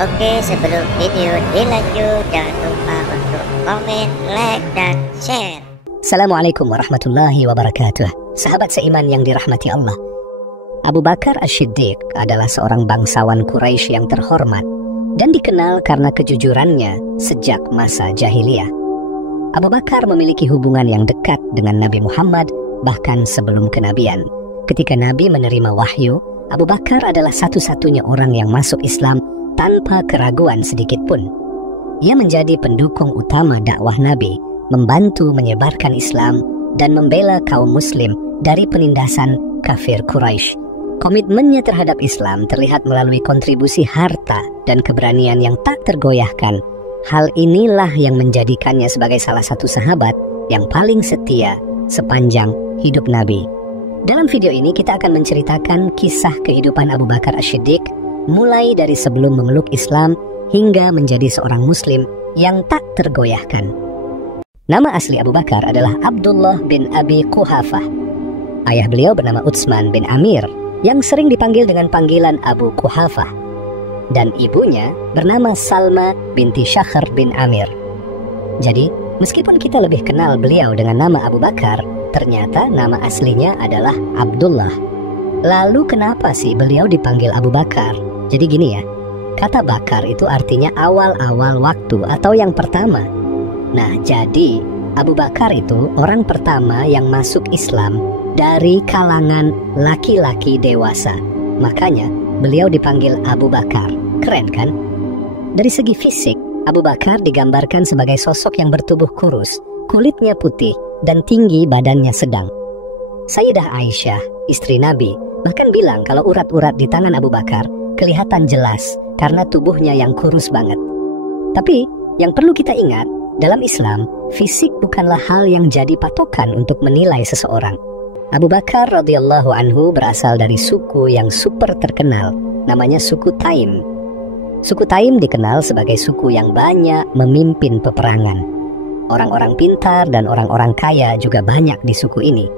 Oke, sebelum video dilanjut, jangan lupa untuk komen, like, dan share. Assalamualaikum warahmatullahi wabarakatuh. Sahabat seiman yang dirahmati Allah, Abu Bakar As-Siddiq adalah seorang bangsawan Quraisy yang terhormat dan dikenal karena kejujurannya sejak masa jahiliyah. Abu Bakar memiliki hubungan yang dekat dengan Nabi Muhammad bahkan sebelum kenabian. Ketika Nabi menerima wahyu, Abu Bakar adalah satu-satunya orang yang masuk Islam tanpa keraguan sedikit pun. Ia menjadi pendukung utama dakwah Nabi, membantu menyebarkan Islam dan membela kaum muslim dari penindasan kafir Quraisy. Komitmennya terhadap Islam terlihat melalui kontribusi harta dan keberanian yang tak tergoyahkan. Hal inilah yang menjadikannya sebagai salah satu sahabat yang paling setia sepanjang hidup Nabi. Dalam video ini kita akan menceritakan kisah kehidupan Abu Bakar As-Siddiq mulai dari sebelum memeluk Islam hingga menjadi seorang muslim yang tak tergoyahkan. Nama asli Abu Bakar adalah Abdullah bin Abi Quhafah. Ayah beliau bernama Utsman bin Amir yang sering dipanggil dengan panggilan Abu Quhafah. Dan ibunya bernama Salma binti Syakhr bin Amir. Jadi, meskipun kita lebih kenal beliau dengan nama Abu Bakar, ternyata nama aslinya adalah Abdullah. Lalu kenapa sih beliau dipanggil Abu Bakar? Jadi gini ya, kata bakar itu artinya awal-awal waktu atau yang pertama. Nah, jadi Abu Bakar itu orang pertama yang masuk Islam dari kalangan laki-laki dewasa. Makanya beliau dipanggil Abu Bakar. Keren kan? Dari segi fisik, Abu Bakar digambarkan sebagai sosok yang bertubuh kurus, kulitnya putih, dan tinggi badannya sedang. Sayyidah Aisyah, istri Nabi, bahkan bilang kalau urat-urat di tangan Abu Bakar kelihatan jelas karena tubuhnya yang kurus banget. Tapi yang perlu kita ingat, dalam Islam, fisik bukanlah hal yang jadi patokan untuk menilai seseorang. Abu Bakar radhiyallahu anhu berasal dari suku yang super terkenal, namanya suku Taim. Suku Taim dikenal sebagai suku yang banyak memimpin peperangan. Orang-orang pintar dan orang-orang kaya juga banyak di suku ini.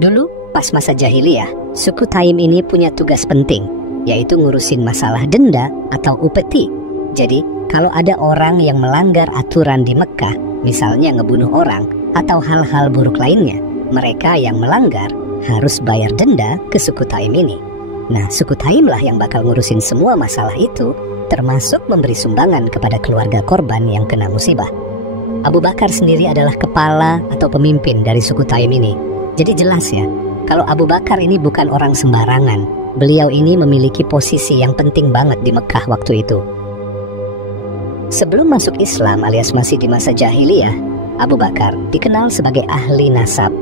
Dulu, pas masa jahiliyah, suku Taim ini punya tugas penting, yaitu ngurusin masalah denda atau upeti. Jadi, kalau ada orang yang melanggar aturan di Mekah, misalnya ngebunuh orang atau hal-hal buruk lainnya, mereka yang melanggar harus bayar denda ke suku Taim ini. Nah, suku Taim lah yang bakal ngurusin semua masalah itu, termasuk memberi sumbangan kepada keluarga korban yang kena musibah. Abu Bakar sendiri adalah kepala atau pemimpin dari suku Taim ini. Jadi jelas ya, kalau Abu Bakar ini bukan orang sembarangan. Beliau ini memiliki posisi yang penting banget di Mekah waktu itu. Sebelum masuk Islam alias masih di masa jahiliyah, Abu Bakar dikenal sebagai ahli nasab.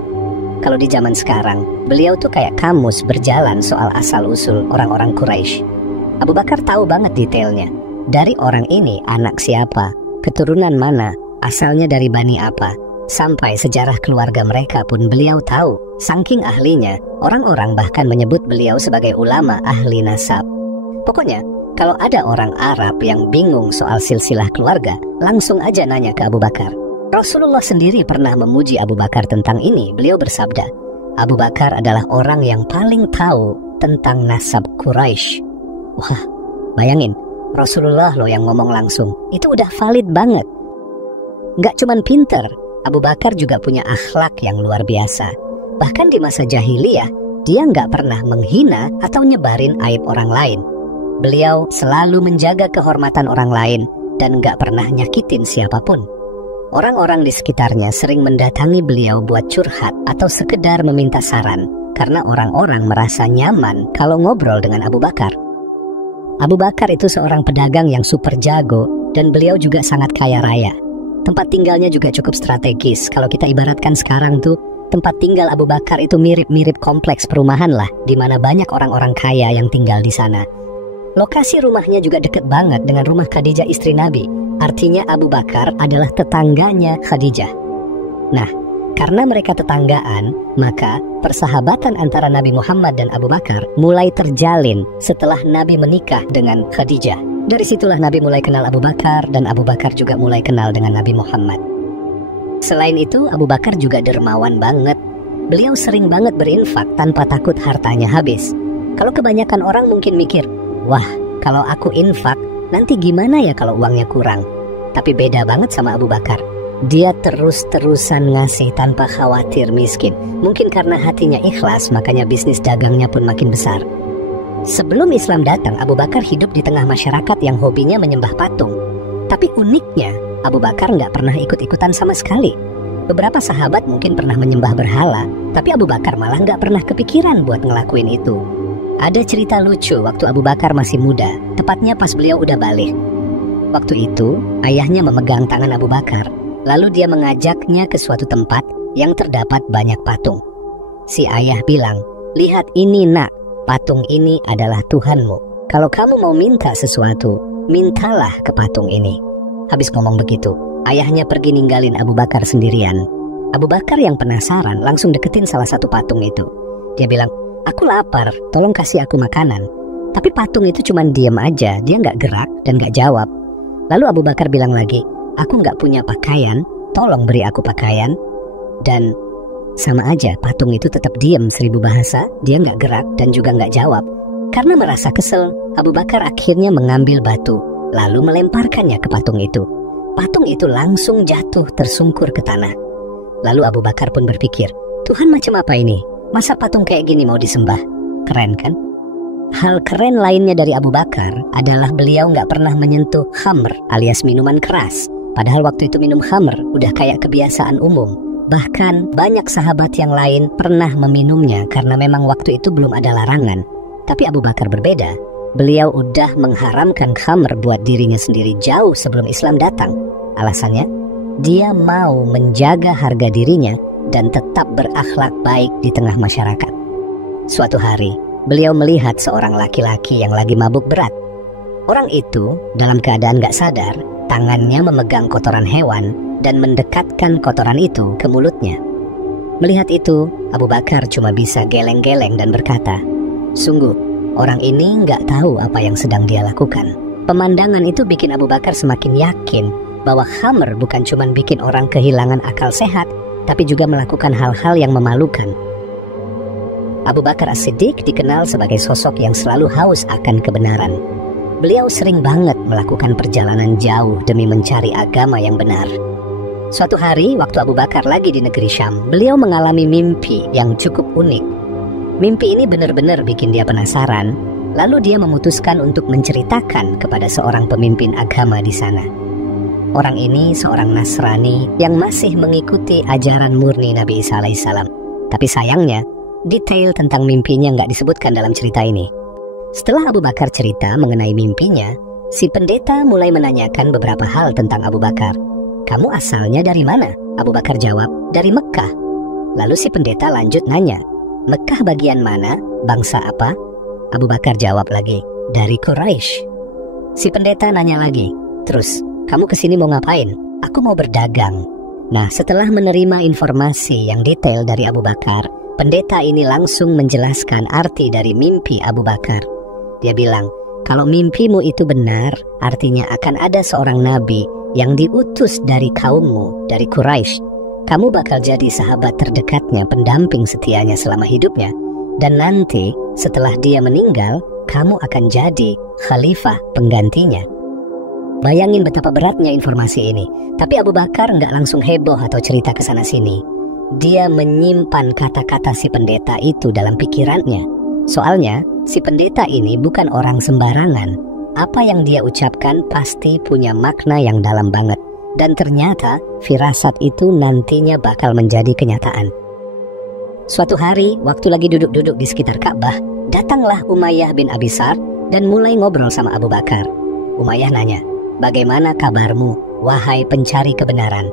Kalau di zaman sekarang, beliau tuh kayak kamus berjalan soal asal-usul orang-orang Quraisy. Abu Bakar tahu banget detailnya. Dari orang ini anak siapa, keturunan mana, asalnya dari bani apa, sampai sejarah keluarga mereka pun beliau tahu. Saking ahlinya, orang-orang bahkan menyebut beliau sebagai ulama ahli nasab. Pokoknya, kalau ada orang Arab yang bingung soal silsilah keluarga, langsung aja nanya ke Abu Bakar. Rasulullah sendiri pernah memuji Abu Bakar tentang ini. Beliau bersabda, Abu Bakar adalah orang yang paling tahu tentang nasab Quraisy. Wah, bayangin, Rasulullah loh yang ngomong langsung. Itu udah valid banget. Nggak cuman pinter, Abu Bakar juga punya akhlak yang luar biasa. Bahkan di masa jahiliyah, dia nggak pernah menghina atau nyebarin aib orang lain. Beliau selalu menjaga kehormatan orang lain dan nggak pernah nyakitin siapapun. Orang-orang di sekitarnya sering mendatangi beliau buat curhat atau sekedar meminta saran, karena orang-orang merasa nyaman kalau ngobrol dengan Abu Bakar. Abu Bakar itu seorang pedagang yang super jago dan beliau juga sangat kaya raya. Tempat tinggalnya juga cukup strategis. Kalau kita ibaratkan sekarang tuh, tempat tinggal Abu Bakar itu mirip-mirip kompleks perumahan lah, di mana banyak orang-orang kaya yang tinggal di sana. Lokasi rumahnya juga deket banget dengan rumah Khadijah istri Nabi. Artinya Abu Bakar adalah tetangganya Khadijah. Nah, karena mereka tetanggaan, maka persahabatan antara Nabi Muhammad dan Abu Bakar mulai terjalin setelah Nabi menikah dengan Khadijah. Dari situlah Nabi mulai kenal Abu Bakar dan Abu Bakar juga mulai kenal dengan Nabi Muhammad. Selain itu, Abu Bakar juga dermawan banget. Beliau sering banget berinfak tanpa takut hartanya habis. Kalau kebanyakan orang mungkin mikir, wah, kalau aku infak nanti gimana ya kalau uangnya kurang? Tapi beda banget sama Abu Bakar. Dia terus-terusan ngasih tanpa khawatir miskin. Mungkin karena hatinya ikhlas, makanya bisnis dagangnya pun makin besar. Sebelum Islam datang, Abu Bakar hidup di tengah masyarakat yang hobinya menyembah patung. Tapi uniknya, Abu Bakar nggak pernah ikut-ikutan sama sekali. Beberapa sahabat mungkin pernah menyembah berhala, tapi Abu Bakar malah nggak pernah kepikiran buat ngelakuin itu. Ada cerita lucu waktu Abu Bakar masih muda, tepatnya pas beliau udah balik. Waktu itu, ayahnya memegang tangan Abu Bakar, lalu dia mengajaknya ke suatu tempat yang terdapat banyak patung. Si ayah bilang, "Lihat ini nak, patung ini adalah Tuhanmu. Kalau kamu mau minta sesuatu, mintalah ke patung ini." Habis ngomong begitu, ayahnya pergi ninggalin Abu Bakar sendirian. Abu Bakar yang penasaran langsung deketin salah satu patung itu. Dia bilang, "Aku lapar, tolong kasih aku makanan." Tapi patung itu cuma diem aja, dia nggak gerak dan nggak jawab. Lalu Abu Bakar bilang lagi, "Aku nggak punya pakaian, tolong beri aku pakaian." Dan sama aja, patung itu tetap diem 1000 bahasa, dia nggak gerak dan juga nggak jawab. Karena merasa kesel, Abu Bakar akhirnya mengambil batu, lalu melemparkannya ke patung itu. Patung itu langsung jatuh tersungkur ke tanah. Lalu Abu Bakar pun berpikir, Tuhan macam apa ini? Masa patung kayak gini mau disembah? Keren kan? Hal keren lainnya dari Abu Bakar adalah beliau nggak pernah menyentuh khamr alias minuman keras. Padahal waktu itu minum khamr udah kayak kebiasaan umum. Bahkan banyak sahabat yang lain pernah meminumnya karena memang waktu itu belum ada larangan. Tapi Abu Bakar berbeda. Beliau udah mengharamkan khamr buat dirinya sendiri jauh sebelum Islam datang. Alasannya, dia mau menjaga harga dirinya dan tetap berakhlak baik di tengah masyarakat. Suatu hari, beliau melihat seorang laki-laki yang lagi mabuk berat. Orang itu dalam keadaan gak sadar, tangannya memegang kotoran hewan dan mendekatkan kotoran itu ke mulutnya. Melihat itu, Abu Bakar cuma bisa geleng-geleng dan berkata, "Sungguh, orang ini gak tahu apa yang sedang dia lakukan." Pemandangan itu bikin Abu Bakar semakin yakin bahwa khamr bukan cuma bikin orang kehilangan akal sehat, tapi juga melakukan hal-hal yang memalukan. Abu Bakar As-Siddiq dikenal sebagai sosok yang selalu haus akan kebenaran. Beliau sering banget melakukan perjalanan jauh demi mencari agama yang benar. Suatu hari, waktu Abu Bakar lagi di negeri Syam, beliau mengalami mimpi yang cukup unik. Mimpi ini benar-benar bikin dia penasaran, lalu dia memutuskan untuk menceritakan kepada seorang pemimpin agama di sana. Orang ini seorang Nasrani yang masih mengikuti ajaran murni Nabi Isa alaihissalam. Tapi sayangnya, detail tentang mimpinya nggak disebutkan dalam cerita ini. Setelah Abu Bakar cerita mengenai mimpinya, si pendeta mulai menanyakan beberapa hal tentang Abu Bakar. "Kamu asalnya dari mana?" Abu Bakar jawab, "Dari Mekah." Lalu si pendeta lanjut nanya, "Mekah bagian mana? Bangsa apa?" Abu Bakar jawab lagi, "Dari Quraisy." Si pendeta nanya lagi, "Terus, kamu kesini mau ngapain?" "Aku mau berdagang." Nah, setelah menerima informasi yang detail dari Abu Bakar, pendeta ini langsung menjelaskan arti dari mimpi Abu Bakar. Dia bilang, kalau mimpimu itu benar, artinya akan ada seorang nabi yang diutus dari kaummu, dari Quraisy. Kamu bakal jadi sahabat terdekatnya, pendamping setianya selama hidupnya. Dan nanti, setelah dia meninggal, kamu akan jadi khalifah penggantinya. Bayangin betapa beratnya informasi ini. Tapi Abu Bakar nggak langsung heboh atau cerita ke sana-sini. Dia menyimpan kata-kata si pendeta itu dalam pikirannya. Soalnya, si pendeta ini bukan orang sembarangan. Apa yang dia ucapkan pasti punya makna yang dalam banget. Dan ternyata, firasat itu nantinya bakal menjadi kenyataan. Suatu hari, waktu lagi duduk-duduk di sekitar Ka'bah, datanglah Umayyah bin Abi Sa'd dan mulai ngobrol sama Abu Bakar. Umayyah nanya, "Bagaimana kabarmu, wahai pencari kebenaran?"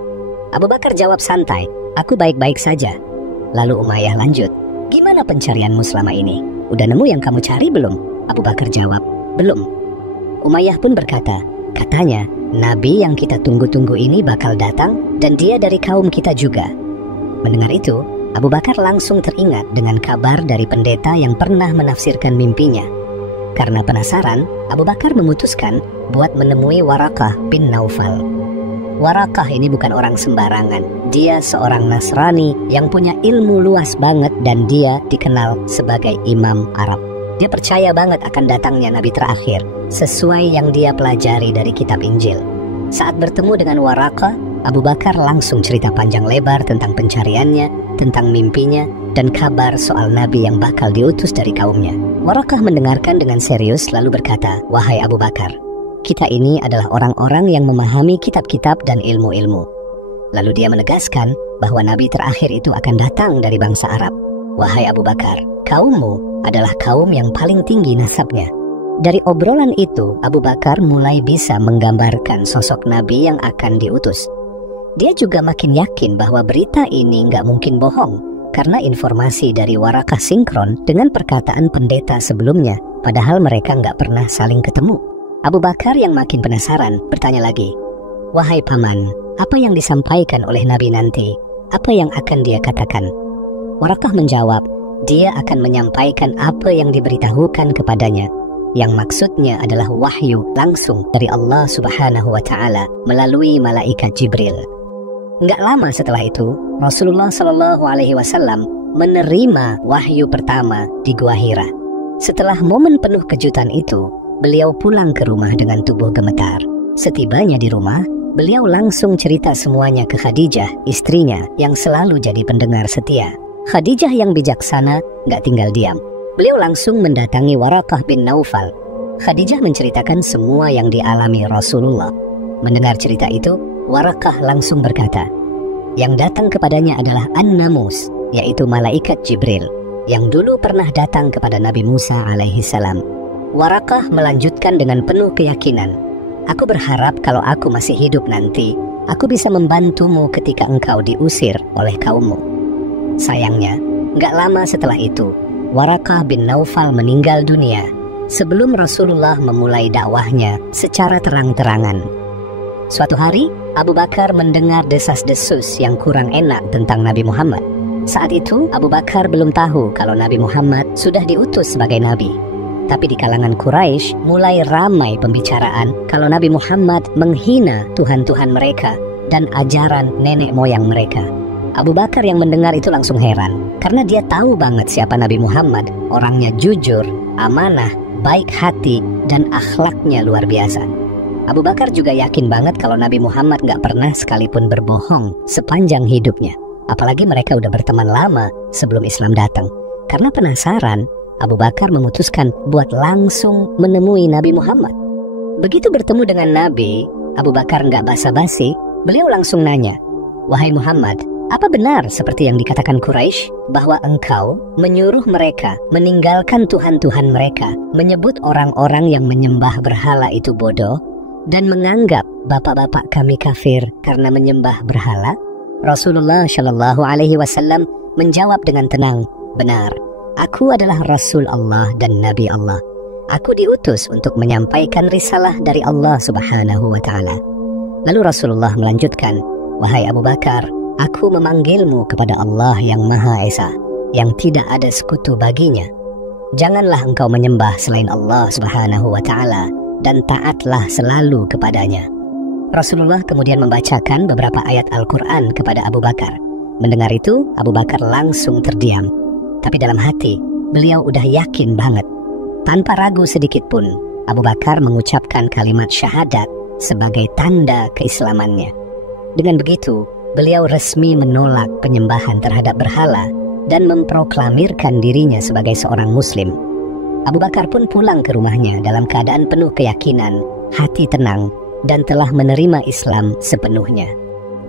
Abu Bakar jawab santai, "Aku baik-baik saja." Lalu Umayyah lanjut, "Gimana pencarianmu selama ini? Udah nemu yang kamu cari belum?" Abu Bakar jawab, "Belum." Umayyah pun berkata, "Katanya, Nabi yang kita tunggu-tunggu ini bakal datang dan dia dari kaum kita juga." Mendengar itu, Abu Bakar langsung teringat dengan kabar dari pendeta yang pernah menafsirkan mimpinya. Karena penasaran, Abu Bakar memutuskan buat menemui Warakah bin Naufal. Warakah ini bukan orang sembarangan. Dia seorang Nasrani yang punya ilmu luas banget dan dia dikenal sebagai Imam Arab. Dia percaya banget akan datangnya Nabi terakhir. sesuai yang dia pelajari dari kitab Injil. Saat bertemu dengan Waraqah, Abu Bakar langsung cerita panjang lebar tentang pencariannya, tentang mimpinya, dan kabar soal nabi yang bakal diutus dari kaumnya. Waraqah mendengarkan dengan serius lalu berkata, "Wahai Abu Bakar, kita ini adalah orang-orang yang memahami kitab-kitab dan ilmu-ilmu." Lalu dia menegaskan bahwa nabi terakhir itu akan datang dari bangsa Arab. "Wahai Abu Bakar, kaummu adalah kaum yang paling tinggi nasabnya." Dari obrolan itu, Abu Bakar mulai bisa menggambarkan sosok nabi yang akan diutus. Dia juga makin yakin bahwa berita ini nggak mungkin bohong, karena informasi dari Waraqah sinkron dengan perkataan pendeta sebelumnya, padahal mereka nggak pernah saling ketemu. Abu Bakar yang makin penasaran bertanya lagi, "Wahai paman, apa yang disampaikan oleh nabi nanti? Apa yang akan dia katakan?" Waraqah menjawab, dia akan menyampaikan apa yang diberitahukan kepadanya, yang maksudnya adalah wahyu langsung dari Allah Subhanahu wa Ta'ala melalui malaikat Jibril. Nggak lama setelah itu, Rasulullah Shallallahu Alaihi Wasallam menerima wahyu pertama di Gua Hira. Setelah momen penuh kejutan itu, beliau pulang ke rumah dengan tubuh gemetar. Setibanya di rumah, beliau langsung cerita semuanya ke Khadijah, istrinya yang selalu jadi pendengar setia. Khadijah yang bijaksana nggak tinggal diam. Beliau langsung mendatangi Waraqah bin Naufal. Khadijah menceritakan semua yang dialami Rasulullah. Mendengar cerita itu, Waraqah langsung berkata, yang datang kepadanya adalah An-Namus, yaitu malaikat Jibril, yang dulu pernah datang kepada Nabi Musa alaihi salam. Waraqah melanjutkan dengan penuh keyakinan, "Aku berharap kalau aku masih hidup nanti, aku bisa membantumu ketika engkau diusir oleh kaummu." Sayangnya, gak lama setelah itu, Waraqah bin Naufal meninggal dunia sebelum Rasulullah memulai dakwahnya secara terang-terangan. Suatu hari, Abu Bakar mendengar desas-desus yang kurang enak tentang Nabi Muhammad. Saat itu, Abu Bakar belum tahu kalau Nabi Muhammad sudah diutus sebagai nabi. Tapi di kalangan Quraisy mulai ramai pembicaraan kalau Nabi Muhammad menghina Tuhan-Tuhan mereka dan ajaran nenek moyang mereka. Abu Bakar yang mendengar itu langsung heran, karena dia tahu banget siapa Nabi Muhammad. Orangnya jujur, amanah, baik hati, dan akhlaknya luar biasa. Abu Bakar juga yakin banget kalau Nabi Muhammad gak pernah sekalipun berbohong sepanjang hidupnya. Apalagi mereka udah berteman lama sebelum Islam datang. Karena penasaran, Abu Bakar memutuskan buat langsung menemui Nabi Muhammad. Begitu bertemu dengan Nabi, Abu Bakar gak basa-basi, beliau langsung nanya, "Wahai Muhammad, apa benar seperti yang dikatakan Quraisy bahwa engkau menyuruh mereka meninggalkan Tuhan-Tuhan mereka, menyebut orang-orang yang menyembah berhala itu bodoh, dan menganggap bapak-bapak kami kafir karena menyembah berhala?" Rasulullah Shallallahu Alaihi Wasallam menjawab dengan tenang, "Benar, aku adalah Rasul Allah dan Nabi Allah. Aku diutus untuk menyampaikan risalah dari Allah Subhanahu wa Ta'ala." Lalu Rasulullah melanjutkan, "Wahai Abu Bakar, aku memanggilmu kepada Allah yang Maha Esa, yang tidak ada sekutu baginya. Janganlah engkau menyembah selain Allah Subhanahu wa Ta'ala, dan taatlah selalu kepadanya." Rasulullah kemudian membacakan beberapa ayat Al-Quran kepada Abu Bakar. Mendengar itu, Abu Bakar langsung terdiam. Tapi dalam hati, beliau udah yakin banget. Tanpa ragu sedikit pun, Abu Bakar mengucapkan kalimat syahadat sebagai tanda keislamannya. Dengan begitu, beliau resmi menolak penyembahan terhadap berhala dan memproklamirkan dirinya sebagai seorang muslim. Abu Bakar pun pulang ke rumahnya dalam keadaan penuh keyakinan, hati tenang, dan telah menerima Islam sepenuhnya.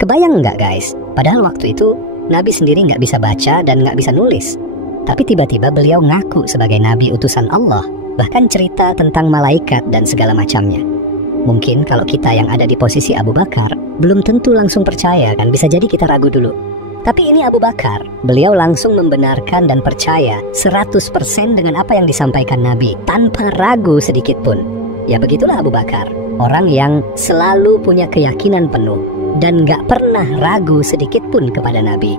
Kebayang nggak guys? Padahal waktu itu Nabi sendiri nggak bisa baca dan nggak bisa nulis. Tapi tiba-tiba beliau ngaku sebagai Nabi utusan Allah, bahkan cerita tentang malaikat dan segala macamnya. Mungkin kalau kita yang ada di posisi Abu Bakar, belum tentu langsung percaya kan, bisa jadi kita ragu dulu. Tapi ini Abu Bakar, beliau langsung membenarkan dan percaya 100% dengan apa yang disampaikan Nabi, tanpa ragu sedikit pun. Ya begitulah Abu Bakar, orang yang selalu punya keyakinan penuh dan gak pernah ragu sedikit pun kepada Nabi.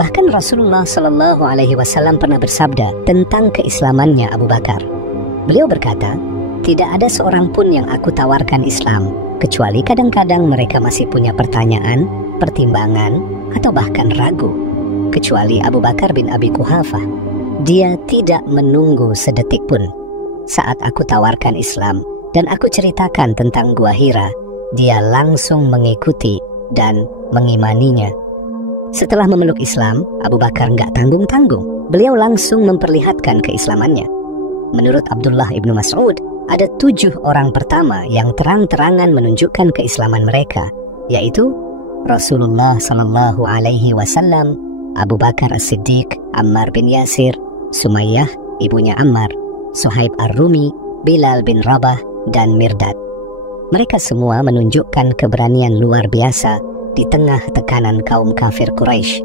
Bahkan Rasulullah Shallallahu Alaihi Wasallam pernah bersabda tentang keislamannya Abu Bakar. Beliau berkata, "Tidak ada seorang pun yang aku tawarkan Islam, kecuali kadang-kadang mereka masih punya pertanyaan, pertimbangan, atau bahkan ragu. Kecuali Abu Bakar bin Abi Quhafah. Dia tidak menunggu sedetik pun. Saat aku tawarkan Islam, dan aku ceritakan tentang Gua Hira, dia langsung mengikuti dan mengimaninya. Setelah memeluk Islam, Abu Bakar nggak tanggung-tanggung. Beliau langsung memperlihatkan keislamannya. Menurut Abdullah ibnu Mas'ud, ada 7 orang pertama yang terang-terangan menunjukkan keislaman mereka, yaitu Rasulullah Sallallahu Alaihi Wasallam, Abu Bakar As-Siddiq, Ammar bin Yasir, Sumayyah, ibunya Ammar, Suhaib Ar-Rumi, Bilal bin Rabah, dan Mirdad. Mereka semua menunjukkan keberanian luar biasa di tengah tekanan kaum kafir Quraisy.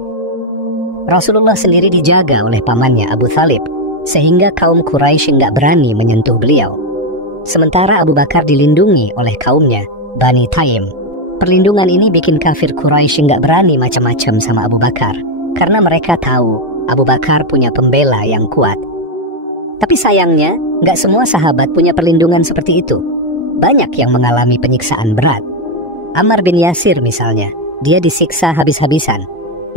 Rasulullah sendiri dijaga oleh pamannya Abu Thalib, sehingga kaum Quraisy nggak berani menyentuh beliau. Sementara Abu Bakar dilindungi oleh kaumnya, Bani Taim. Perlindungan ini bikin kafir Quraisy nggak berani macam-macam sama Abu Bakar, karena mereka tahu Abu Bakar punya pembela yang kuat. Tapi sayangnya, nggak semua sahabat punya perlindungan seperti itu. Banyak yang mengalami penyiksaan berat. Ammar bin Yasir misalnya, dia disiksa habis-habisan.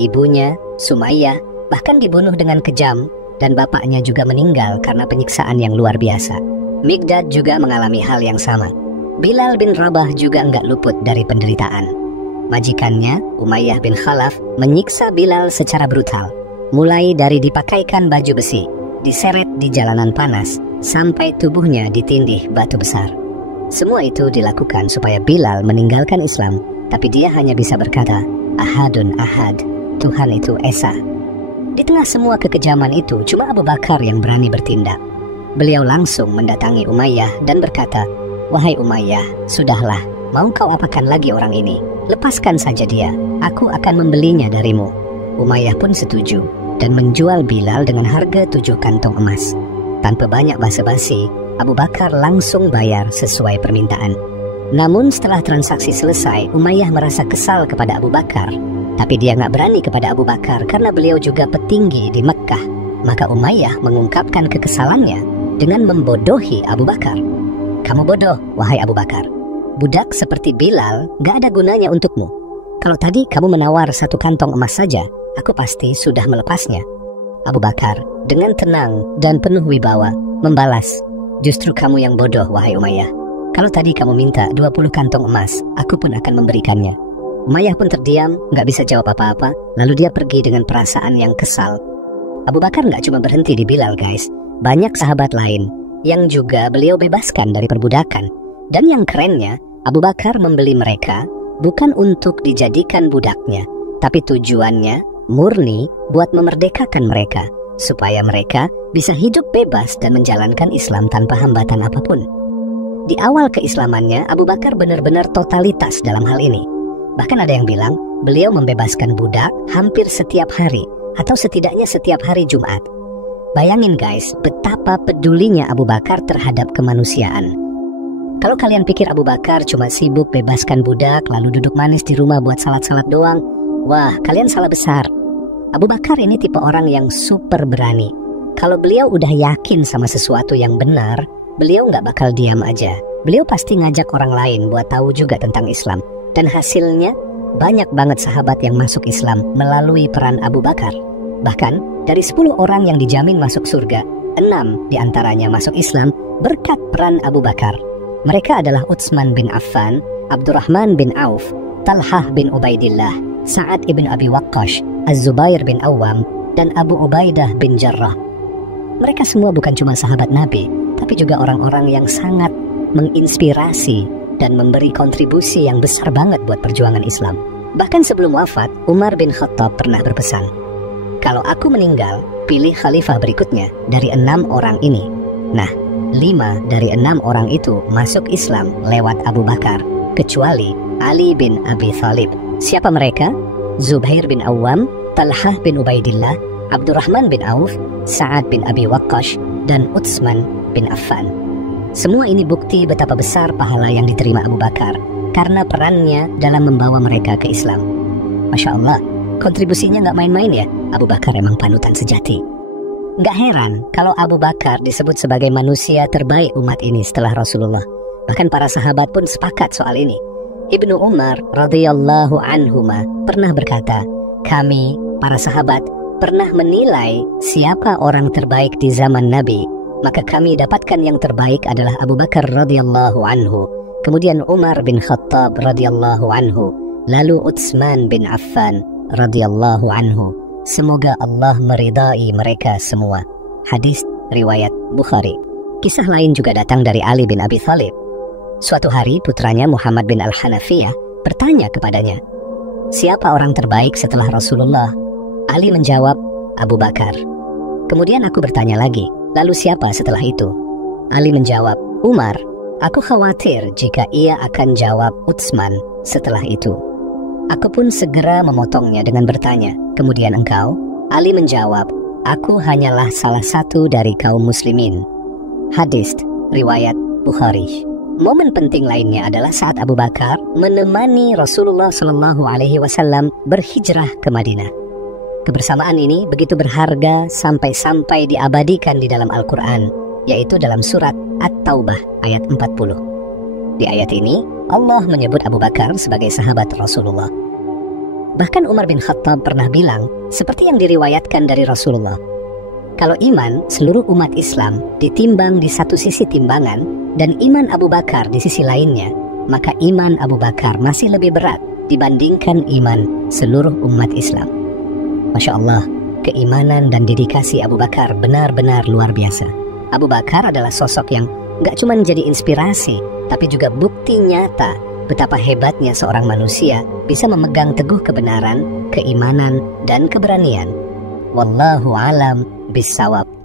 Ibunya, Sumayyah, bahkan dibunuh dengan kejam, dan bapaknya juga meninggal karena penyiksaan yang luar biasa. Miqdad juga mengalami hal yang sama. Bilal bin Rabah juga nggak luput dari penderitaan. Majikannya, Umayyah bin Khalaf, menyiksa Bilal secara brutal. Mulai dari dipakaikan baju besi, diseret di jalanan panas, sampai tubuhnya ditindih batu besar. Semua itu dilakukan supaya Bilal meninggalkan Islam, tapi dia hanya bisa berkata, Ahadun Ahad, Tuhan itu Esa. Di tengah semua kekejaman itu, cuma Abu Bakar yang berani bertindak. Beliau langsung mendatangi Umayyah dan berkata, Wahai Umayyah, sudahlah, mau kau apakan lagi orang ini? Lepaskan saja dia, aku akan membelinya darimu. Umayyah pun setuju dan menjual Bilal dengan harga 7 kantong emas. Tanpa banyak basa-basi, Abu Bakar langsung bayar sesuai permintaan. Namun setelah transaksi selesai, Umayyah merasa kesal kepada Abu Bakar. Tapi dia nggak berani kepada Abu Bakar karena beliau juga petinggi di Mekkah. Maka Umayyah mengungkapkan kekesalannya dengan membodohi Abu Bakar. Kamu bodoh, wahai Abu Bakar. Budak seperti Bilal nggak ada gunanya untukmu. Kalau tadi kamu menawar 1 kantong emas saja, aku pasti sudah melepasnya. Abu Bakar dengan tenang dan penuh wibawa membalas, justru kamu yang bodoh, wahai Umayyah. Kalau tadi kamu minta 20 kantong emas, aku pun akan memberikannya. Umayyah pun terdiam, nggak bisa jawab apa-apa, lalu dia pergi dengan perasaan yang kesal. Abu Bakar nggak cuma berhenti di Bilal, guys. Banyak sahabat lain yang juga beliau bebaskan dari perbudakan. Dan yang kerennya, Abu Bakar membeli mereka bukan untuk dijadikan budaknya, tapi tujuannya murni buat memerdekakan mereka, supaya mereka bisa hidup bebas dan menjalankan Islam tanpa hambatan apapun. Di awal keislamannya, Abu Bakar benar-benar totalitas dalam hal ini. Bahkan ada yang bilang, beliau membebaskan budak hampir setiap hari, atau setidaknya setiap hari Jumat. Bayangin guys, betapa pedulinya Abu Bakar terhadap kemanusiaan. Kalau kalian pikir Abu Bakar cuma sibuk bebaskan budak, lalu duduk manis di rumah buat salat-salat doang, wah, kalian salah besar. Abu Bakar ini tipe orang yang super berani. Kalau beliau udah yakin sama sesuatu yang benar, beliau nggak bakal diam aja. Beliau pasti ngajak orang lain buat tahu juga tentang Islam. Dan hasilnya, banyak banget sahabat yang masuk Islam melalui peran Abu Bakar. Bahkan, dari 10 orang yang dijamin masuk surga, 6 diantaranya masuk Islam berkat peran Abu Bakar. Mereka adalah Utsman bin Affan, Abdurrahman bin Auf, Talhah bin Ubaidillah, Sa'ad ibn Abi Waqqash, Az-Zubair bin Awam, dan Abu Ubaidah bin Jarrah. Mereka semua bukan cuma sahabat Nabi, tapi juga orang-orang yang sangat menginspirasi dan memberi kontribusi yang besar banget buat perjuangan Islam. Bahkan sebelum wafat, Umar bin Khattab pernah berpesan, kalau aku meninggal, pilih khalifah berikutnya dari 6 orang ini. Nah, 5 dari 6 orang itu masuk Islam lewat Abu Bakar, kecuali Ali bin Abi Thalib. Siapa mereka? Zubair bin Awam, Talhah bin Ubaidillah, Abdurrahman bin Auf, Sa'ad bin Abi Waqqash, dan Utsman bin Affan. Semua ini bukti betapa besar pahala yang diterima Abu Bakar karena perannya dalam membawa mereka ke Islam. Masya Allah, kontribusinya nggak main-main ya. Abu Bakar emang panutan sejati. Nggak heran kalau Abu Bakar disebut sebagai manusia terbaik umat ini setelah Rasulullah. Bahkan para sahabat pun sepakat soal ini. Ibnu Umar radhiyallahu anhuma pernah berkata, kami, para sahabat, pernah menilai siapa orang terbaik di zaman Nabi maka kami dapatkan yang terbaik adalah Abu Bakar radhiyallahu anhu, kemudian Umar bin Khattab radhiyallahu anhu, lalu Utsman bin Affan radhiyallahu anhu. Semoga Allah meridai mereka semua. Hadis riwayat Bukhari. Kisah lain juga datang dari Ali bin Abi Thalib. Suatu hari putranya Muhammad bin Al-Hanafiyah bertanya kepadanya, siapa orang terbaik setelah Rasulullah? Ali menjawab, Abu Bakar. Kemudian aku bertanya lagi, lalu siapa setelah itu? Ali menjawab, Umar. Aku khawatir jika ia akan jawab Utsman setelah itu. Aku pun segera memotongnya dengan bertanya, kemudian engkau? Ali menjawab, aku hanyalah salah satu dari kaum muslimin. Hadis riwayat Bukhari. Momen penting lainnya adalah saat Abu Bakar menemani Rasulullah SAW berhijrah ke Madinah. Kebersamaan ini begitu berharga sampai diabadikan di dalam Al-Quran, yaitu dalam surat At-Taubah ayat 40. Di ayat ini, Allah menyebut Abu Bakar sebagai sahabat Rasulullah. Bahkan Umar bin Khattab pernah bilang, seperti yang diriwayatkan dari Rasulullah, kalau iman seluruh umat Islam ditimbang di satu sisi timbangan dan iman Abu Bakar di sisi lainnya, maka iman Abu Bakar masih lebih berat dibandingkan iman seluruh umat Islam. Masya Allah, keimanan dan dedikasi Abu Bakar benar-benar luar biasa. Abu Bakar adalah sosok yang gak cuma jadi inspirasi, tapi juga bukti nyata betapa hebatnya seorang manusia bisa memegang teguh kebenaran, keimanan, dan keberanian. Wallahu alam bissawab.